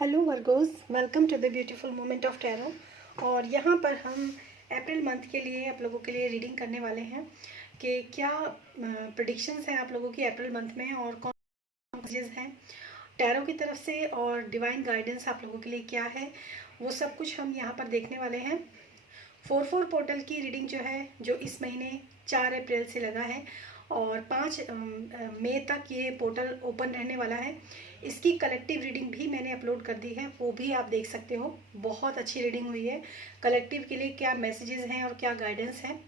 Hello Virgos, welcome to the beautiful moment of tarot. और यहाँ पर हम अप्रैल मंथ के लिए आप लोगों के लिए रीडिंग करने वाले हैं कि क्या प्रेडिक्शंस हैं आप लोगों की अप्रैल मंथ में और कौन मैसेजेस हैं टैरो की तरफ से और डिवाइन गाइडेंस आप लोगों के लिए क्या है, वो सब कुछ हम यहाँ पर देखने वाले हैं। 4 पोर्टल की रीडिंग जो है, जो इस महीने 4 अप्रैल से लगा है और 5 मई तक ये पोर्टल ओपन रहने वाला है। इसकी कलेक्टिव रीडिंग भी मैंने अपलोड कर दी है, वो भी आप देख सकते हो। बहुत अच्छी रीडिंग हुई है। कलेक्टिव के लिए क्या मैसेजेस हैं और क्या गाइडेंस है।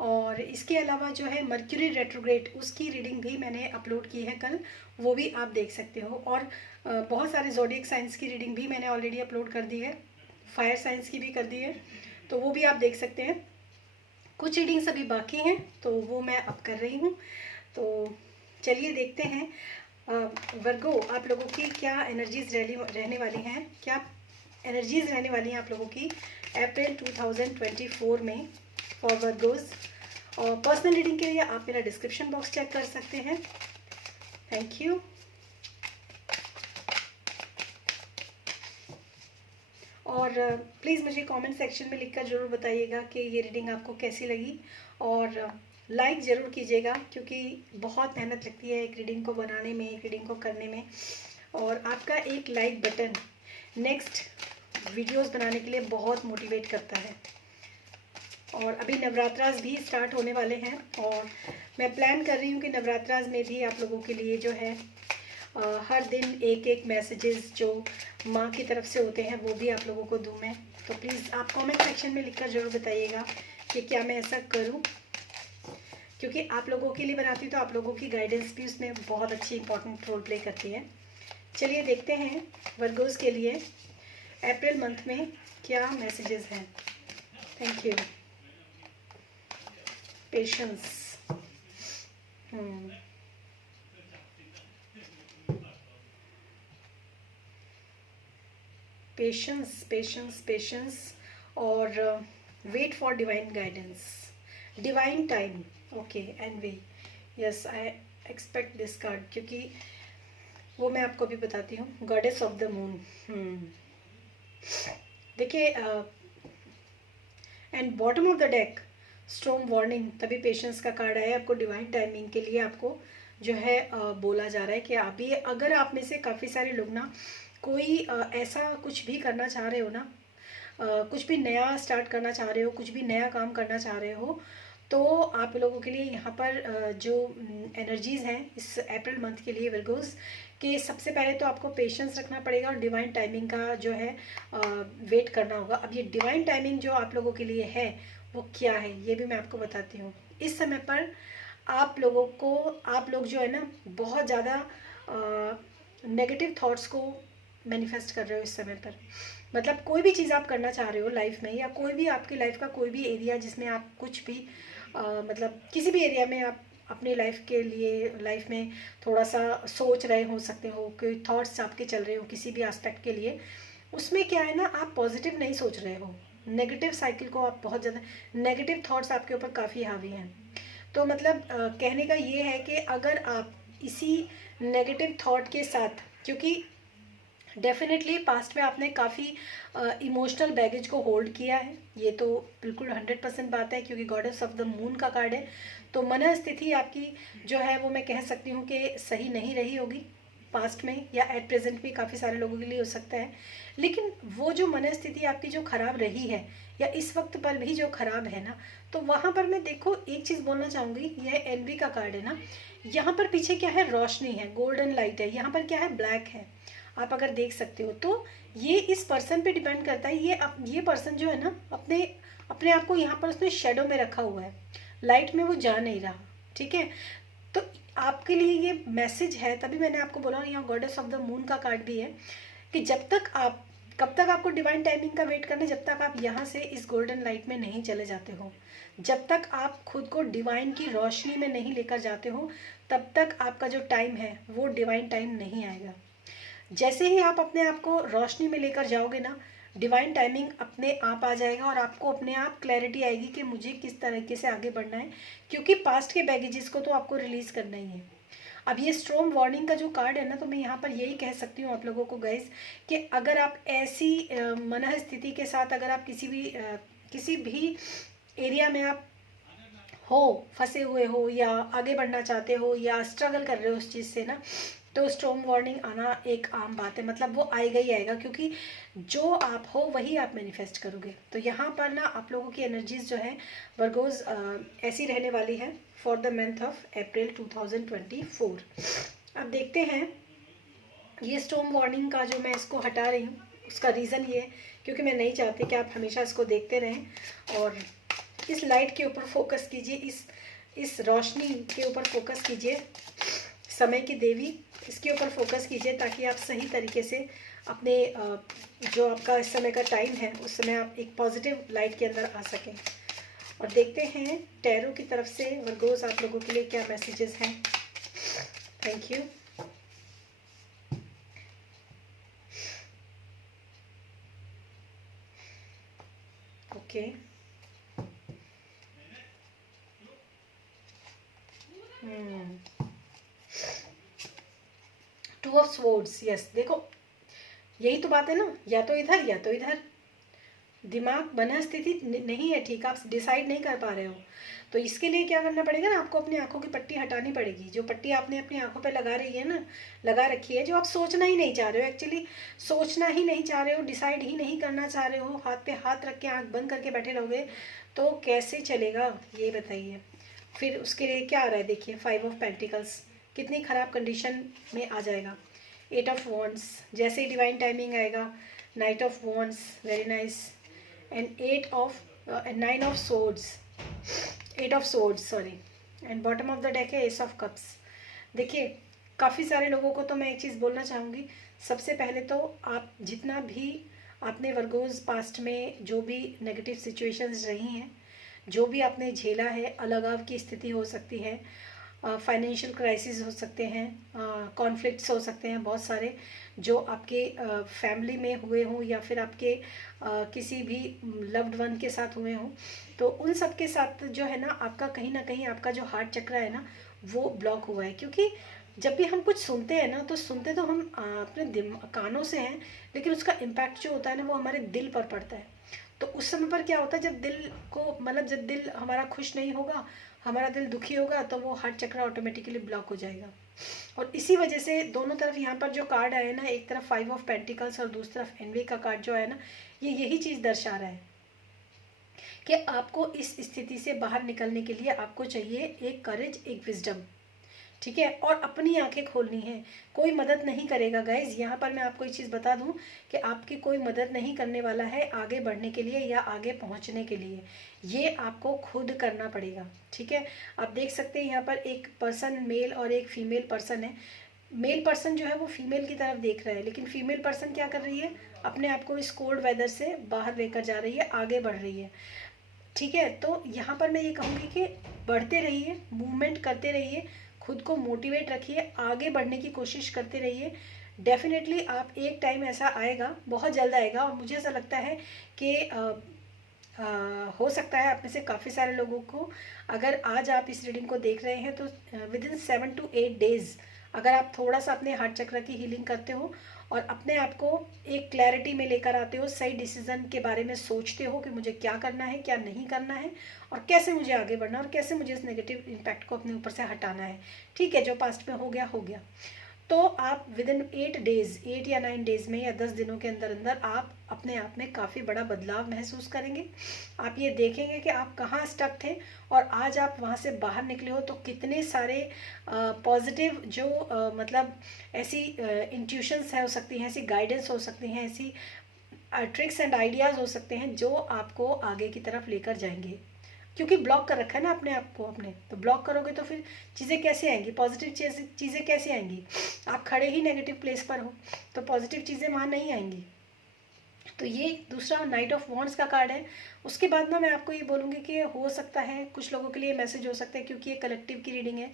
और इसके अलावा जो है मर्क्यूरी रेट्रोग्रेड, उसकी रीडिंग भी मैंने अपलोड की है कल, वो भी आप देख सकते हो। और बहुत सारे ज़ोडिएक साइंस की रीडिंग भी मैंने ऑलरेडी अपलोड कर दी है, फायर साइंस की भी कर दी है, तो वो भी आप देख सकते हैं। कुछ रीडिंग्स अभी बाकी हैं तो वो मैं अब कर रही हूँ। तो चलिए देखते हैं वर्गो आप लोगों की क्या एनर्जीज रहने वाली हैं, क्या एनर्जीज रहने वाली हैं आप लोगों की अप्रैल 2024 में फॉर वर्गोज। और पर्सनल रीडिंग के लिए आप मेरा डिस्क्रिप्शन बॉक्स चेक कर सकते हैं। Thank you. और प्लीज़ मुझे कमेंट सेक्शन में लिखकर ज़रूर बताइएगा कि ये रीडिंग आपको कैसी लगी। और लाइक ज़रूर कीजिएगा, क्योंकि बहुत मेहनत लगती है एक रीडिंग को बनाने में, एक रीडिंग को करने में। और आपका एक लाइक बटन नेक्स्ट वीडियोस बनाने के लिए बहुत मोटिवेट करता है। और अभी नवरात्रास भी स्टार्ट होने वाले हैं और मैं प्लान कर रही हूँ कि नवरात्रास में भी आप लोगों के लिए जो है हर दिन एक एक मैसेजेस जो माँ की तरफ से होते हैं वो भी आप लोगों को दूँ मैं। तो प्लीज़ आप कमेंट सेक्शन में लिखकर ज़रूर बताइएगा कि क्या मैं ऐसा करूँ, क्योंकि आप लोगों के लिए बनाती हूँ तो आप लोगों की गाइडेंस भी उसमें बहुत अच्छी इंपॉर्टेंट रोल प्ले करती है। चलिए देखते हैं वर्गोस के लिए अप्रैल मंथ में क्या मैसेजेस हैं। Thank you. Patience. Patience patience patience और wait for divine guidance, divine time. Okay anyway, yes I expect this card, क्योंकि वो मैं आपको भी बताती हूँ। Goddess of the moon. देखिए and bottom of the deck storm warning, तभी पेशेंस का कार्ड आया आपको। डिवाइन टाइमिंग के लिए आपको जो है बोला जा रहा है कि आप ये, अगर आप में से काफ़ी सारे लोग ना कोई ऐसा कुछ भी करना चाह रहे हो ना, कुछ भी नया स्टार्ट करना चाह रहे हो, कुछ भी नया काम करना चाह रहे हो, तो आप लोगों के लिए यहाँ पर जो एनर्जीज़ हैं इस अप्रैल मंथ के लिए वर्गोस, कि सबसे पहले तो आपको पेशेंस रखना पड़ेगा और डिवाइन टाइमिंग का जो है वेट करना होगा। अब ये डिवाइन टाइमिंग जो आप लोगों के लिए है वो क्या है, ये भी मैं आपको बताती हूँ। इस समय पर आप लोगों को, आप लोग जो है ना बहुत ज़्यादा नेगेटिव थॉट्स को मैनिफेस्ट कर रहे हो इस समय पर। मतलब कोई भी चीज़ आप करना चाह रहे हो लाइफ में, या कोई भी आपकी लाइफ का कोई भी एरिया जिसमें आप कुछ भी मतलब किसी भी एरिया में आप अपनी लाइफ के लिए, लाइफ में थोड़ा सा सोच रहे हो सकते हो, कोई थॉट्स आपके चल रहे हो किसी भी एस्पेक्ट के लिए, उसमें क्या है ना, आप पॉजिटिव नहीं सोच रहे हो। नेगेटिव साइकिल को आप बहुत ज़्यादा, नेगेटिव थॉट्स आपके ऊपर काफ़ी हावी हैं। तो मतलब कहने का ये है कि अगर आप इसी नेगेटिव थॉट के साथ, क्योंकि डेफिनेटली पास्ट में आपने काफ़ी इमोशनल बैगेज को होल्ड किया है, ये तो बिल्कुल 100% बात है, क्योंकि गॉडेस ऑफ द मून का कार्ड है। तो मन स्थिति आपकी जो है वो मैं कह सकती हूँ कि सही नहीं रही होगी पास्ट में, या एट प्रेजेंट भी काफ़ी सारे लोगों के लिए हो सकता है। लेकिन वो जो मन स्थिति आपकी जो ख़राब रही है, या इस वक्त पर भी जो ख़राब है ना, तो वहाँ पर मैं देखो एक चीज़ बोलना चाहूँगी। यह एनवी का कार्ड है ना, यहाँ पर पीछे क्या है, रोशनी है, गोल्डन लाइट है, यहाँ पर क्या है, ब्लैक है, आप अगर देख सकते हो। तो ये इस पर्सन पे डिपेंड करता है। ये पर्सन जो है ना अपने अपने आप को यहाँ पर उसने शेडो में रखा हुआ है, लाइट में वो जा नहीं रहा, ठीक है। तो आपके लिए ये मैसेज है, तभी मैंने आपको बोला, यहाँ गॉडेस ऑफ द मून का कार्ड भी है, कि जब तक आप, कब तक आपको डिवाइन टाइमिंग का वेट करना है, जब तक आप यहाँ से इस गोल्डन लाइट में नहीं चले जाते हो, जब तक आप खुद को डिवाइन की रोशनी में नहीं लेकर जाते हो, तब तक आपका जो टाइम है वो डिवाइन टाइम नहीं आएगा। जैसे ही आप अपने आप को रोशनी में लेकर जाओगे ना, डिवाइन टाइमिंग अपने आप आ जाएगा और आपको अपने आप क्लैरिटी आएगी कि मुझे किस तरीके से आगे बढ़ना है, क्योंकि पास्ट के बैगेजेस को तो आपको रिलीज़ करना ही है। अब ये स्टॉर्म वार्निंग का जो कार्ड है ना, तो मैं यहाँ पर यही कह सकती हूँ आप लोगों को गाइस कि अगर आप ऐसी मनः स्थिति के साथ अगर आप किसी भी एरिया में आप हो, फंसे हुए हो, या आगे बढ़ना चाहते हो, या स्ट्रगल कर रहे हो उस चीज़ से ना, तो स्टॉर्म वार्निंग आना एक आम बात है। मतलब वो आएगा ही आएगा, क्योंकि जो आप हो वही आप मैनिफेस्ट करोगे। तो यहाँ पर ना आप लोगों की एनर्जीज जो है वर्गोज ऐसी रहने वाली है for the month of April 2024। अब देखते हैं ये स्टॉर्म वार्निंग का जो मैं इसको हटा रही हूँ, उसका रीज़न ये है क्योंकि मैं नहीं चाहती कि आप हमेशा इसको देखते रहें। और इस लाइट के ऊपर फोकस कीजिए, इस रोशनी के ऊपर फोकस कीजिए, समय की देवी इसके ऊपर फोकस कीजिए, ताकि आप सही तरीके से अपने जो आपका इस समय का टाइम है उस समय आप एक पॉजिटिव लाइट के अंदर आ सकें। और देखते हैं टैरो की तरफ से वर्गोस आप लोगों के लिए क्या मैसेजेस हैं। Thank you. Okay, two of swords, yes. देखो यही तो बात है ना, या तो इधर या तो इधर। दिमाग बना स्थिति नहीं है ठीक, आप डिसाइड नहीं कर पा रहे हो। तो इसके लिए क्या करना पड़ेगा ना, आपको अपनी आंखों की पट्टी हटानी पड़ेगी। जो पट्टी आपने अपनी आंखों पे लगा रही है ना, लगा रखी है, जो आप सोचना ही नहीं चाह रहे हो, एक्चुअली सोचना ही नहीं चाह रहे हो, डिसाइड ही नहीं करना चाह रहे हो, हाथ पे हाथ रख के आंख बंद करके बैठे रहोगे तो कैसे चलेगा ये बताइए। फिर उसके लिए क्या आ रहा है देखिए, 5 ऑफ पेंटिकल्स कितनी ख़राब कंडीशन में आ जाएगा। 8 ऑफ वॉन्ड्स, जैसे ही डिवाइन टाइमिंग आएगा, night of wands, very nice, and 9 of swords, 8 of swords sorry, and bottom of the deck है एस ऑफ कप्स। देखिए काफ़ी सारे लोगों को तो मैं एक चीज़ बोलना चाहूँगी। सबसे पहले तो आप जितना भी आपने वर्गोज पास्ट में जो भी नेगेटिव सिचुएशंस रही हैं, जो भी आपने झेला है, अलगाव की स्थिति हो सकती है, फाइनेंशियल क्राइसिस हो सकते हैं, कॉन्फ्लिक्ट्स हो सकते हैं बहुत सारे जो आपके फैमिली में हुए हों या फिर आपके किसी भी लव्ड वन के साथ हुए हों, तो उन सब के साथ जो है ना आपका कहीं ना कहीं आपका जो हार्ट चक्र है ना वो ब्लॉक हुआ है। क्योंकि जब भी हम कुछ सुनते हैं ना, तो सुनते तो हम अपने कानों से हैं, लेकिन उसका इम्पैक्ट जो होता है ना वो हमारे दिल पर पड़ता है। तो उस समय पर क्या होता है, जब दिल को मतलब जब दिल हमारा खुश नहीं होगा, हमारा दिल दुखी होगा, तो वो हार्ट चक्र ऑटोमेटिकली ब्लॉक हो जाएगा। और इसी वजह से दोनों तरफ यहाँ पर जो कार्ड आया ना, एक तरफ 5 ऑफ पेंटिकल्स और दूसरी तरफ एनवी का कार्ड जो है ना, ये यही चीज़ दर्शा रहा है कि आपको इस स्थिति से बाहर निकलने के लिए आपको चाहिए एक करेज, एक विजडम, ठीक है, और अपनी आंखें खोलनी है। कोई मदद नहीं करेगा गाइज, यहाँ पर मैं आपको एक चीज़ बता दूँ कि आपकी कोई मदद नहीं करने वाला है आगे बढ़ने के लिए या आगे पहुँचने के लिए, ये आपको खुद करना पड़ेगा, ठीक है। आप देख सकते हैं यहाँ पर एक पर्सन मेल और एक फीमेल पर्सन है। मेल पर्सन जो है वो फीमेल की तरफ देख रहा है, लेकिन फीमेल पर्सन क्या कर रही है, अपने आप को इस कोल्ड वेदर से बाहर लेकर जा रही है, आगे बढ़ रही है, ठीक है। तो यहाँ पर मैं ये कहूँगी कि बढ़ते रहिए, मूवमेंट करते रहिए, खुद को मोटिवेट रखिए, आगे बढ़ने की कोशिश करते रहिए। डेफिनेटली आप एक टाइम ऐसा आएगा, बहुत जल्द आएगा, और मुझे ऐसा लगता है कि हो सकता है आप में से काफ़ी सारे लोगों को, अगर आज आप इस रीडिंग को देख रहे हैं तो विद इन 7 to 8 डेज अगर आप थोड़ा सा अपने हार्ट चक्र की हीलिंग करते हो और अपने आप को एक क्लैरिटी में लेकर आते हो, सही डिसीजन के बारे में सोचते हो कि मुझे क्या करना है, क्या नहीं करना है, और कैसे मुझे आगे बढ़ना है, और कैसे मुझे इस नेगेटिव इम्पैक्ट को अपने ऊपर से हटाना है, ठीक है, जो पास्ट में हो गया हो गया। तो आप विद इन 8 डेज, 8 या 9 डेज में या 10 दिनों के अंदर अंदर आप अपने आप में काफ़ी बड़ा बदलाव महसूस करेंगे। आप ये देखेंगे कि आप कहाँ स्टक थे और आज आप वहाँ से बाहर निकले हो, तो कितने सारे पॉजिटिव जो मतलब ऐसी इंट्यूशंस है हो सकती हैं, ऐसी गाइडेंस हो सकती हैं, ऐसी ट्रिक्स एंड आइडियाज़ हो सकते हैं जो आपको आगे की तरफ लेकर जाएंगे। क्योंकि ब्लॉक कर रखा है ना अपने आप को अपने, तो ब्लॉक करोगे तो फिर चीज़ें कैसे आएंगी, पॉजिटिव चीज़ें कैसे आएंगी। आप खड़े ही नेगेटिव प्लेस पर हो तो पॉजिटिव चीज़ें वहाँ नहीं आएंगी। तो ये दूसरा नाइट ऑफ वॉन्ड्स का कार्ड है। उसके बाद ना मैं आपको ये बोलूँगी कि हो सकता है कुछ लोगों के लिए मैसेज हो सकता है, क्योंकि ये कलेक्टिव की रीडिंग है,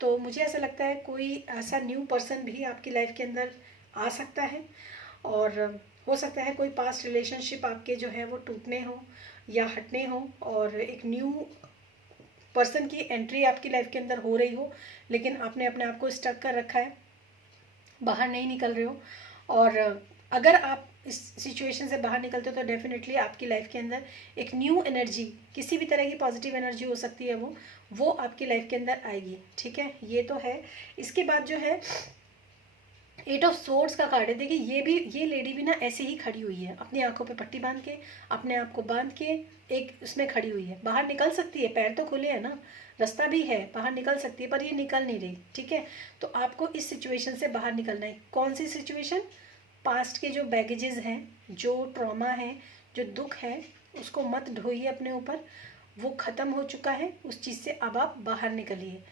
तो मुझे ऐसा लगता है कोई ऐसा न्यू पर्सन भी आपकी लाइफ के अंदर आ सकता है, और हो सकता है कोई पास्ट रिलेशनशिप आपके जो है वो टूटने हो या हटने हो, और एक न्यू पर्सन की एंट्री आपकी लाइफ के अंदर हो रही हो, लेकिन आपने अपने आप को स्टक कर रखा है, बाहर नहीं निकल रहे हो। और अगर आप इस सिचुएशन से बाहर निकलते हो तो डेफिनेटली आपकी लाइफ के अंदर एक न्यू एनर्जी, किसी भी तरह की पॉजिटिव एनर्जी हो सकती है, वो आपकी लाइफ के अंदर आएगी। ठीक है, ये तो है। इसके बाद जो है 8 ऑफ सोर्ड्स का कार्ड है। देखिए ये लेडी भी ना ऐसे ही खड़ी हुई है, अपनी आंखों पे पट्टी बांध के, अपने आप को बांध के एक उसमें खड़ी हुई है। बाहर निकल सकती है, पैर तो खुले हैं ना, रास्ता भी है, बाहर निकल सकती है, पर ये निकल नहीं रही। ठीक है, तो आपको इस सिचुएशन से बाहर निकलना है। कौन सी सिचुएशन? पास्ट के जो बैगेजेस हैं, जो ट्रॉमा है, जो दुख है, उसको मत ढोइए अपने ऊपर, वो ख़त्म हो चुका है। उस चीज़ से अब आप बाहर निकलिए।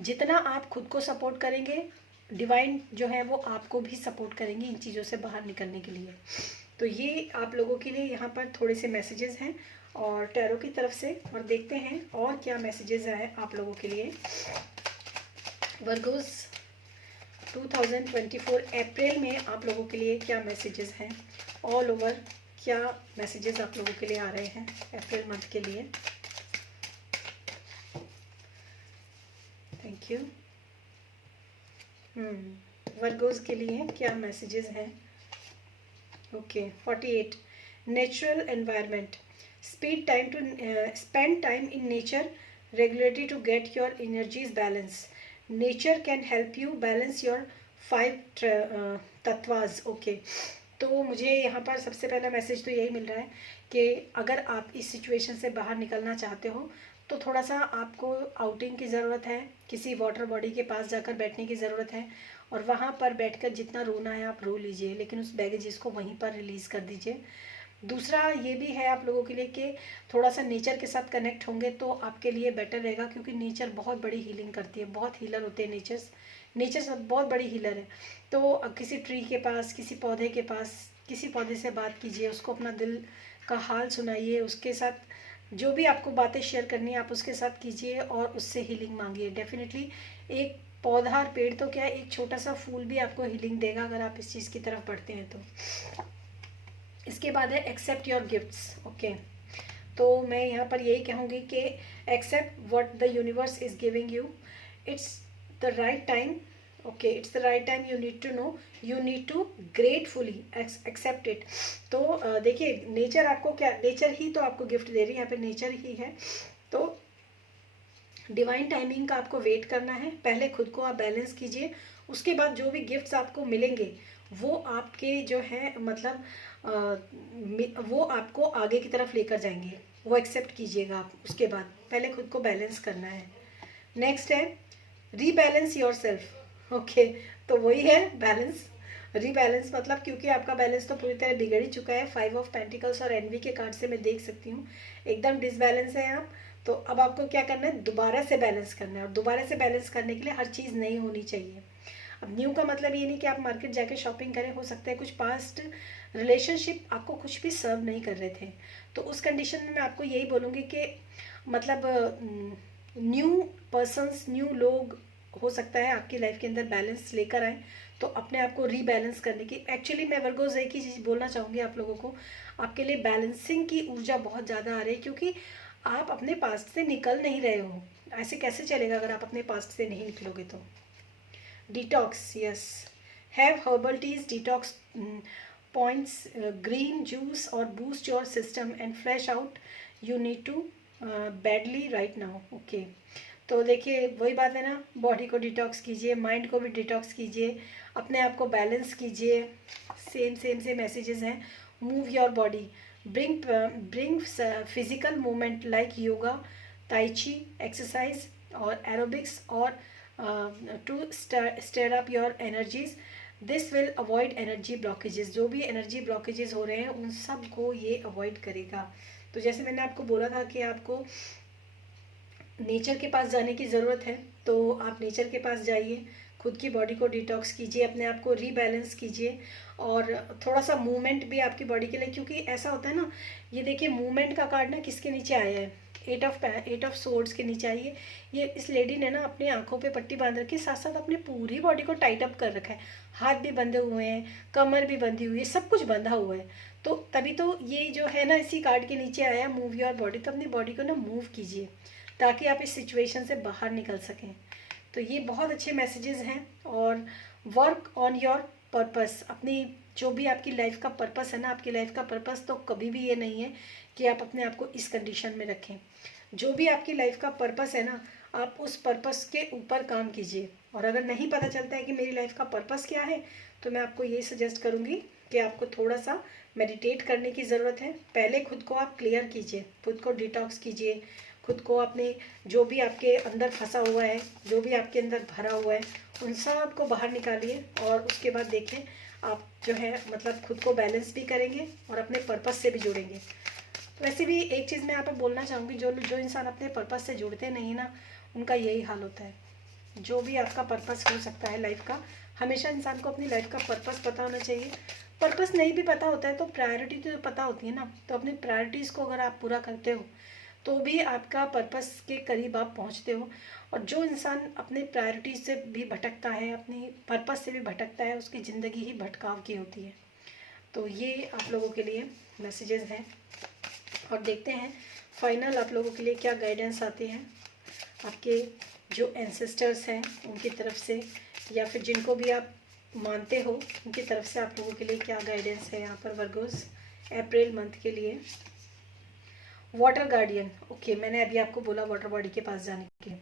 जितना आप खुद को सपोर्ट करेंगे, डिवाइन जो है वो आपको भी सपोर्ट करेंगी इन चीज़ों से बाहर निकलने के लिए। तो ये आप लोगों के लिए यहाँ पर थोड़े से मैसेजेस हैं और टैरो की तरफ से, और देखते हैं और क्या मैसेजेस आए आप लोगों के लिए। वर्गोस 2024 अप्रैल में आप लोगों के लिए क्या मैसेजेस हैं, ऑल ओवर क्या मैसेजेस आप लोगों के लिए आ रहे हैं अप्रैल मंथ के लिए। Thank you. वर्गोस के लिए क्या मैसेजेस हैं? Okay 48 natural environment, spend time in nature regularly to get your energies balance. Nature can help you balance your 5 तत्वास। ओके, तो मुझे यहाँ पर सबसे पहला मैसेज तो यही मिल रहा है कि अगर आप इस सिचुएशन से बाहर निकलना चाहते हो तो थोड़ा सा आपको आउटिंग की ज़रूरत है, किसी वाटर बॉडी के पास जाकर बैठने की ज़रूरत है, और वहाँ पर बैठकर जितना रोना है आप रो लीजिए, लेकिन उस बैगेजेस को वहीं पर रिलीज़ कर दीजिए। दूसरा ये भी है आप लोगों के लिए कि थोड़ा सा नेचर के साथ कनेक्ट होंगे तो आपके लिए बेटर रहेगा, क्योंकि नेचर बहुत बड़ी हीलिंग करती है, बहुत हीलर होते हैं नेचर सब बहुत बड़ी हीलर है। तो किसी ट्री के पास, किसी पौधे के पास, किसी पौधे से बात कीजिए, उसको अपना दिल का हाल सुनाइए, उसके साथ जो भी आपको बातें शेयर करनी है आप उसके साथ कीजिए और उससे हीलिंग मांगिए। डेफिनेटली एक पौधा और पेड़ तो क्या, एक छोटा सा फूल भी आपको हीलिंग देगा अगर आप इस चीज़ की तरफ बढ़ते हैं तो। इसके बाद है एक्सेप्ट योर गिफ्ट्स। ओके, तो मैं यहाँ पर यही कहूँगी कि accept what the universe is giving you, it's the right time. Okay, it's the right time, you need to know, you need to gratefully accept it. तो देखिए नेचर आपको क्या, नेचर ही तो आपको गिफ्ट दे रही है, यहाँ पे नेचर ही है। तो डिवाइन टाइमिंग का आपको वेट करना है, पहले खुद को आप बैलेंस कीजिए, उसके बाद जो भी गिफ्ट्स आपको मिलेंगे वो आपके जो है मतलब वो आपको आगे की तरफ लेकर जाएंगे, वो एक्सेप्ट कीजिएगा आप। उसके बाद पहले खुद को बैलेंस करना है। नेक्स्ट है रीबैलेंस योर सेल्फ। ओके, तो वही है बैलेंस, रीबैलेंस मतलब, क्योंकि आपका बैलेंस तो पूरी तरह बिगड़ ही चुका है। 5 ऑफ पेंटिकल्स और एनवी के कार्ड से मैं देख सकती हूँ एकदम डिसबैलेंस है आप। तो अब आपको क्या करना है, दोबारा से बैलेंस करना है, और दोबारा से बैलेंस करने के लिए हर चीज़ नई होनी चाहिए। अब न्यू का मतलब ये नहीं कि आप मार्केट जाके शॉपिंग करें, हो सकता है कुछ पास्ट रिलेशनशिप आपको कुछ भी सर्व नहीं कर रहे थे, तो उस कंडीशन में मैं आपको यही बोलूँगी कि मतलब न्यू पर्सन्स, न्यू लोग हो सकता है आपकी लाइफ के अंदर बैलेंस लेकर आए, तो अपने आप को रीबैलेंस करने की, एक्चुअली मैं वर्गोस एक ही चीज़ बोलना चाहूँगी आप लोगों को, आपके लिए बैलेंसिंग की ऊर्जा बहुत ज़्यादा आ रही है, क्योंकि आप अपने पास्ट से निकल नहीं रहे हो। ऐसे कैसे चलेगा अगर आप अपने पास्ट से नहीं निकलोगे तो। Detox, yes, have herbal teas, detox points, green juice और boost your system and flush out, you need to badly right now. Okay, तो देखिए वही बात है ना, बॉडी को डिटॉक्स कीजिए, माइंड को भी डिटॉक्स कीजिए, अपने आप को बैलेंस कीजिए। सेम मैसेजेस हैं। Move your body, bring physical movement like yoga, tai chi exercise और एरोबिक्स, और to stir up your energies. This will avoid energy blockages. जो भी एनर्जी ब्लॉकेजेस हो रहे हैं उन सब को ये अवॉइड करेगा। तो जैसे मैंने आपको बोला था कि आपको नेचर के पास जाने की ज़रूरत है, तो आप नेचर के पास जाइए, खुद की बॉडी को डिटॉक्स कीजिए, अपने आप को रीबैलेंस कीजिए, और थोड़ा सा मूवमेंट भी आपकी बॉडी के लिए, क्योंकि ऐसा होता है ना, ये देखिए मूवमेंट का कार्ड ना किसके नीचे आया है, 8 ऑफ सोर्ड्स के नीचे आई है। ये इस लेडी ने ना अपनी आंखों पे पट्टी बांध रखी है, साथ साथ अपनी पूरी बॉडी को टाइट अप कर रखा है, हाथ भी बंधे हुए हैं, कमर भी बंधी हुई है, सब कुछ बंधा हुआ है। तो तभी तो ये जो है ना इसी कार्ड के नीचे आया मूव योर बॉडी। तो अपनी बॉडी को ना मूव कीजिए ताकि आप इस सिचुएशन से बाहर निकल सकें। तो ये बहुत अच्छे मैसेजेस हैं। और वर्क ऑन योर पर्पस, अपनी जो भी आपकी लाइफ का पर्पस है ना, आपकी लाइफ का पर्पस तो कभी भी ये नहीं है कि आप अपने आप को इस कंडीशन में रखें। जो भी आपकी लाइफ का पर्पस है ना, आप उस पर्पस के ऊपर काम कीजिए। और अगर नहीं पता चलता है कि मेरी लाइफ का पर्पस क्या है, तो मैं आपको ये सजेस्ट करूँगी कि आपको थोड़ा सा मेडिटेट करने की ज़रूरत है। पहले खुद को आप क्लियर कीजिए, खुद को डिटॉक्स कीजिए, खुद को अपने जो भी आपके अंदर फंसा हुआ है, जो भी आपके अंदर भरा हुआ है, उन सब को बाहर निकालिए। और उसके बाद देखें आप जो है मतलब खुद को बैलेंस भी करेंगे और अपने पर्पस से भी जुड़ेंगे। तो वैसे भी एक चीज़ मैं यहाँ पर बोलना चाहूँगी, जो जो इंसान अपने पर्पस से जुड़ते नहीं ना, उनका यही हाल होता है। जो भी आपका पर्पस हो सकता है लाइफ का, हमेशा इंसान को अपनी लाइफ का पर्पस पता होना चाहिए। पर्पस नहीं भी पता होता है तो प्रायोरिटी तो पता होती है ना। तो अपनी प्रायोरिटीज़ को अगर आप पूरा करते हो तो भी आपका पर्पस के करीब आप पहुंचते हो। और जो इंसान अपने प्रायोरिटी से भी भटकता है, अपनी पर्पस से भी भटकता है, उसकी ज़िंदगी ही भटकाव की होती है। तो ये आप लोगों के लिए मैसेजेस हैं। और देखते हैं फाइनल आप लोगों के लिए क्या गाइडेंस आते हैं आपके जो एंसेस्टर्स हैं उनकी तरफ से, या फिर जिनको भी आप मानते हो उनकी तरफ से आप लोगों के लिए क्या गाइडेंस है यहाँ पर वर्गोस अप्रैल मंथ के लिए। वाटर गार्डियन, ओके, मैंने अभी आपको बोला वाटर बॉडी के पास जाने के लिए।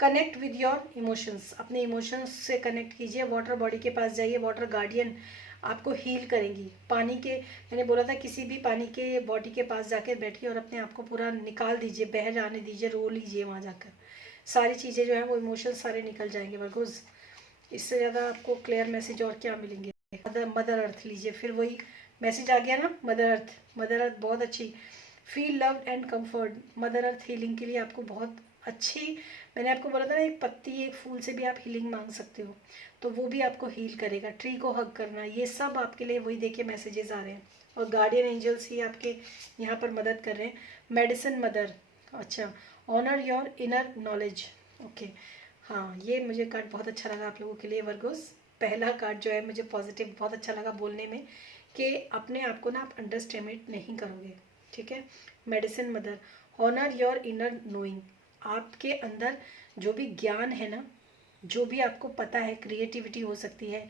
कनेक्ट विद योर इमोशंस, अपने इमोशंस से कनेक्ट कीजिए, वाटर बॉडी के पास जाइए। वाटर गार्डियन आपको हील करेंगी। पानी के, मैंने बोला था किसी भी पानी के बॉडी के पास जाकर बैठिए और अपने आप को पूरा निकाल दीजिए, बह जाने दीजिए, रो लीजिए वहाँ जाकर। सारी चीज़ें जो है वो इमोशंस सारे निकल जाएंगे वर्गोस। इससे ज़्यादा आपको क्लियर मैसेज और क्या मिलेंगे। मदर अर्थ लीजिए, फिर वही मैसेज आ गया ना, मदर अर्थ। मदर अर्थ बहुत अच्छी, feel loved and comfort. Mother earth healing के लिए आपको बहुत अच्छी, मैंने आपको बोला था ना एक पत्ती एक फूल से भी आप हीलिंग मांग सकते हो, तो वो भी आपको हील करेगा। ट्री को हग करना, ये सब आपके लिए वही देखिए मैसेजेस आ रहे हैं। और गार्डियन एंजल्स ही आपके यहाँ पर मदद कर रहे हैं। मेडिसिन मदर, अच्छा, honor your inner knowledge, okay. हाँ, ये मुझे कार्ड बहुत अच्छा लगा आप लोगों के लिए वर्गोस। पहला कार्ड जो है मुझे पॉजिटिव बहुत अच्छा लगा बोलने में, कि अपने आप को ना आप अंडरस्टिमेट नहीं करोगे, ठीक है। Medicine mother, honor your inner knowing, आपके अंदर जो भी ज्ञान है ना, जो भी आपको पता है, क्रिएटिविटी हो सकती है,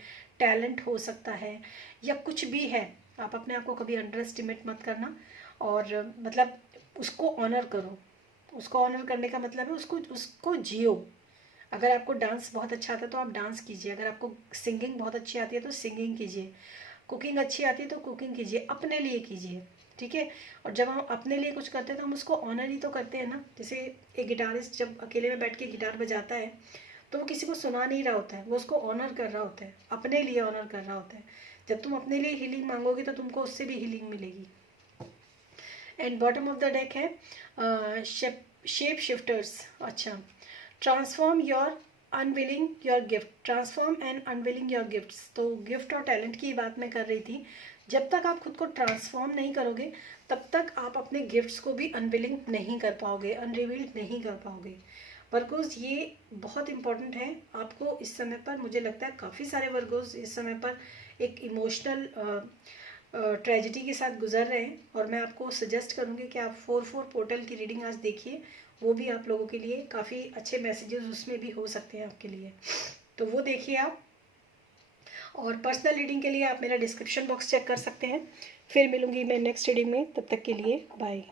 टैलेंट हो सकता है, या कुछ भी है, आप अपने आप को कभी अंडर एस्टिमेट मत करना। और मतलब उसको ऑनर करो। उसको ऑनर करने का मतलब है उसको उसको जियो। अगर आपको डांस बहुत अच्छा आता है तो आप डांस कीजिए, अगर आपको सिंगिंग बहुत अच्छी आती है तो सिंगिंग कीजिए, कुकिंग अच्छी आती है तो कुकिंग कीजिए, अपने लिए कीजिए, ठीक है। और जब हम अपने लिए कुछ करते हैं तो हम उसको ऑनर ही तो करते हैं ना। जैसे एक गिटारिस्ट जब अकेले में बैठ के गिटार बजाता है तो वो किसी को सुना नहीं रहा होता है, वो उसको ऑनर कर रहा होता है, अपने लिए ऑनर कर रहा होता है। जब तुम अपने लिए हीलिंग मांगोगे तो तुमको उससे भी हीलिंग मिलेगी। And bottom of the deck है शेप शिफ्टर्स, अच्छा, transform your unwilling your gift, transform and unwilling your gifts. तो गिफ्ट और टैलेंट की बात मैं कर रही थी। जब तक आप खुद को ट्रांसफॉर्म नहीं करोगे तब तक आप अपने गिफ्ट्स को भी अनविलिंग नहीं कर पाओगे, अनरिवील्ड नहीं कर पाओगे। वर्गोज ये बहुत इंपॉर्टेंट है आपको इस समय पर। मुझे लगता है काफ़ी सारे वर्गोज इस समय पर एक इमोशनल ट्रेजिडी के साथ गुजर रहे हैं। और मैं आपको सजेस्ट करूँगी कि आप 4-4 पोर्टल की रीडिंग आज देखिए, वो भी आप लोगों के लिए काफ़ी अच्छे मैसेजेस उसमें भी हो सकते हैं आपके लिए, तो वो देखिए आप। और पर्सनल रीडिंग के लिए आप मेरा डिस्क्रिप्शन बॉक्स चेक कर सकते हैं। फिर मिलूंगी मैं नेक्स्ट रीडिंग में, तब तक के लिए बाय।